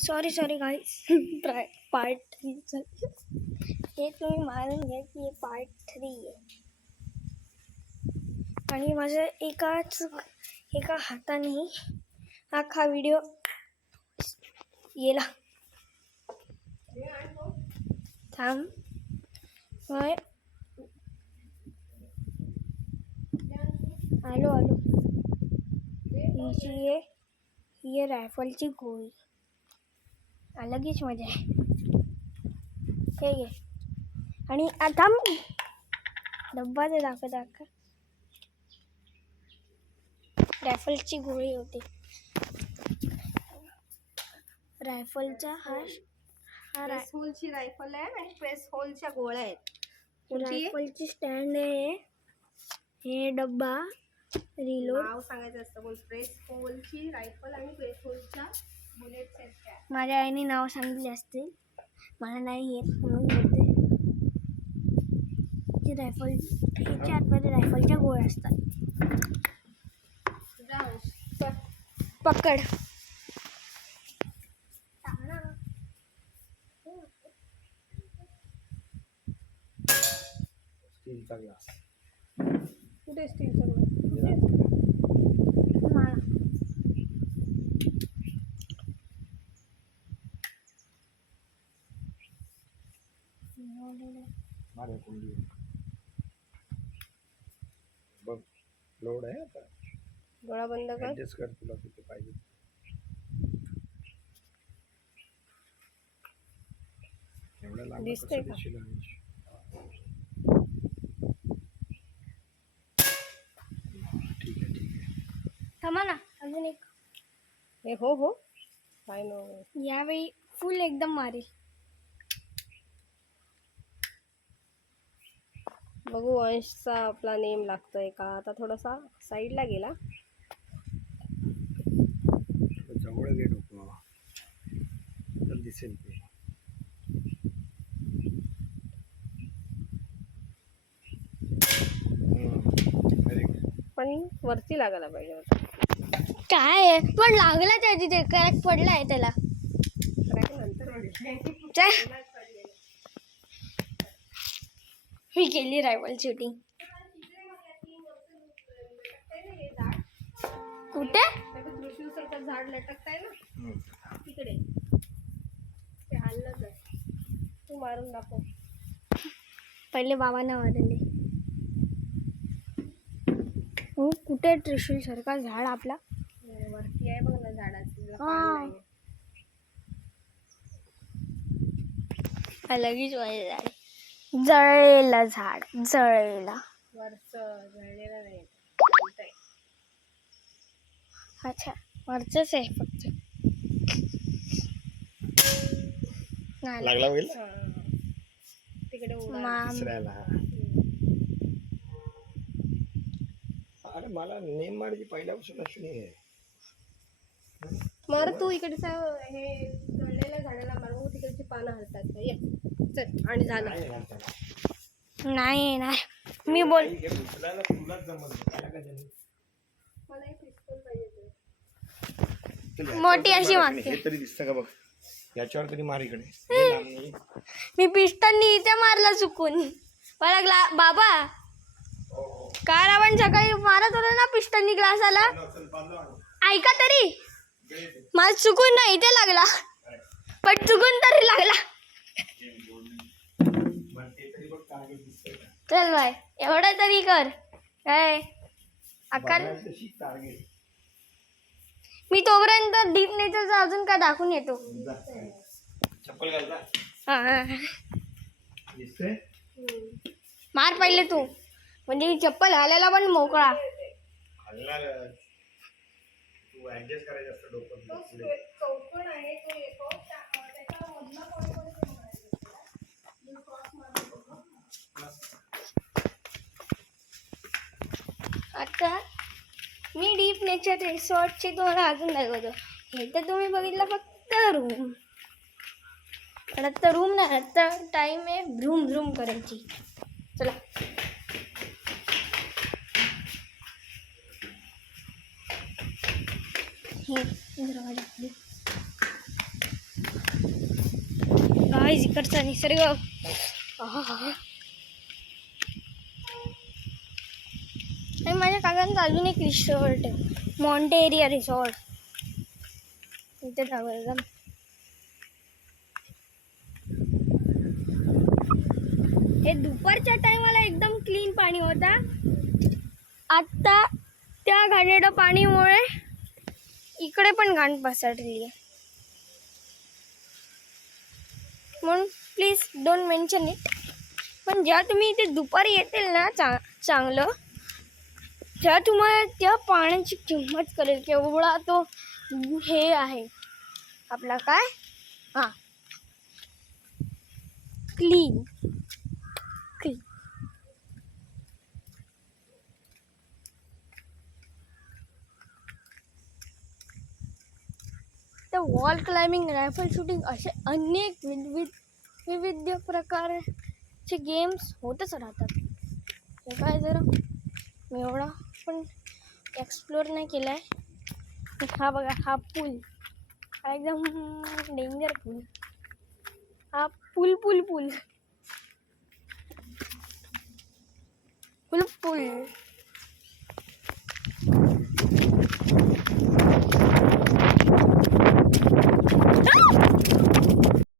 Sorry गाईस part 3 हे तुम्ही मानून घ्या की हे पार्ट 3 आहे आणि माझ्या एका हाताने अख्खा व्हिडिओ गेला. थांब आलो ही आहे रायफलची गोळी. अलगच मजा आहे. हे घे आणि आता डब्बा ते दाखव रायफलची गोळी होती. रायफलचा हा प्रेस होलची रायफल आहे आणि प्रेस होलच्या गोळ्या आहेत. रायफलची स्टँड आहे. हे डब्बा रिलोड नाव सांगायचं असतं. बोल प्रेस होलची रायफल आणि प्रेस होलच्या बुलेट्स आहेत त्या. माझ्या आईने नाव सांगितले असतील, मला नाही येत म्हणून बोलते. ह्याच्या आतमध्ये रायफलच्या गोळ्या असतात. पकड. स्टीलचा ग्लास. कुठे स्टीलचा ग्लास? मारे कुंडी बघ. लोड आहे आता. गळा बंद कर. ऍडजस्ट कर तुला कुठे पाहिजे. एवढं लागलं दिसतंय का? ठीक आहे. थांबा ना, अजून एक. हे हो काय नो. यावेळी फुल एकदम मारेल. बघू अंशचा आपला नेम लागतोय का. आता थोडासा साईडला गेला. जवळ घे डोकं तर दिसेल ते. पण वरती लागायला पाहिजे होता. काय आहे पण लागला त्या तिथे क्रॅक पडलाय त्याला. मी केली रायफल शूटिंग. कुठे झाड लटकताय ना तिकडे. ते हल्लच आहे. तू मारून दाखव. पहिले बाबांना मारले. कुठे त्रिशूल सारखा झाड आपला वरती आहे बघ ना झाडाचं. लगेच झाड जळलेला झाड जळलेला. वरचं जळलेलं नाही. अच्छा वरचंच आहे फक्त. लागला होईल तिकडे तिसऱ्याला. अरे मला नेम मारायची पहिल्यापासून अशी आहे. मार तू इकडे हे जळलेल्या झाडाला मारू. तिकडची पानं हलतात. ये चल आणि झालं. नाही मी बोल. मोठी अशी मागते. हे तरी दिसतं का बघ. याच्यावर तरी मार इकडे. मी पिस्टननी इथे मारला चुकून. मला बाबा काल आपण सकाळी मारत होतो ना पिस्टननी ग्लासाला. ऐका तरी मला चुकून नाही इथे लागला पण चुकून तरी लागला. चल बाय एवढं तरी कर. काय आकार मी तोपर्यंत डीप नेचरचा अजून काय दाखवून येतो. चप्पल घालता. मार पहिले तू म्हणजे ही चप्पल घालायला पण मोकळा. तू ऍडजस्ट करायचं असतं डोकं. चौकोन आहे तो येतो. आता मी डीप नेचर रिसॉर्टची तुम्हाला अजून दाखवतो. हे तर तुम्ही बघितलं फक्त रूम. पण आता रूम नाही, आता टाइम आहे भ्रूम भ्रूम करायची. चला हे दरवाजा गाईज इकडचा निसर्ग आहा. आणि माझ्या काकांचा अजून एक रिसॉर्ट आहे, मॉन्टे एरिया रिसॉर्ट. इथे जाऊ एकदम. हे दुपारच्या टायमाला एकदम क्लीन पाणी होता. आता त्या घाणेरड्या पाणीमुळे इकडे पण घाण पसरली आहे. म्हणून प्लीज डोंट मेन्शन इट. पण जेव्हा तुम्ही इथे दुपारी येतील ना चांगलं, तेव्हा तुम्हाला त्या पाण्याची किंमत करेल की एवढा तो हे आहे आपला काय हां क्लीन. तर वॉल क्लाइम्बिंग, रायफल शूटिंग असे अनेक विविध प्रकारचे गेम्स होतच राहतात. हे काय जरा मी एवढा पण एक्सप्लोर नाही केला आहे. हा बघा, हा पूल, हा एकदम डेंजर पूल. हा पूल पूल पूल पूल पूल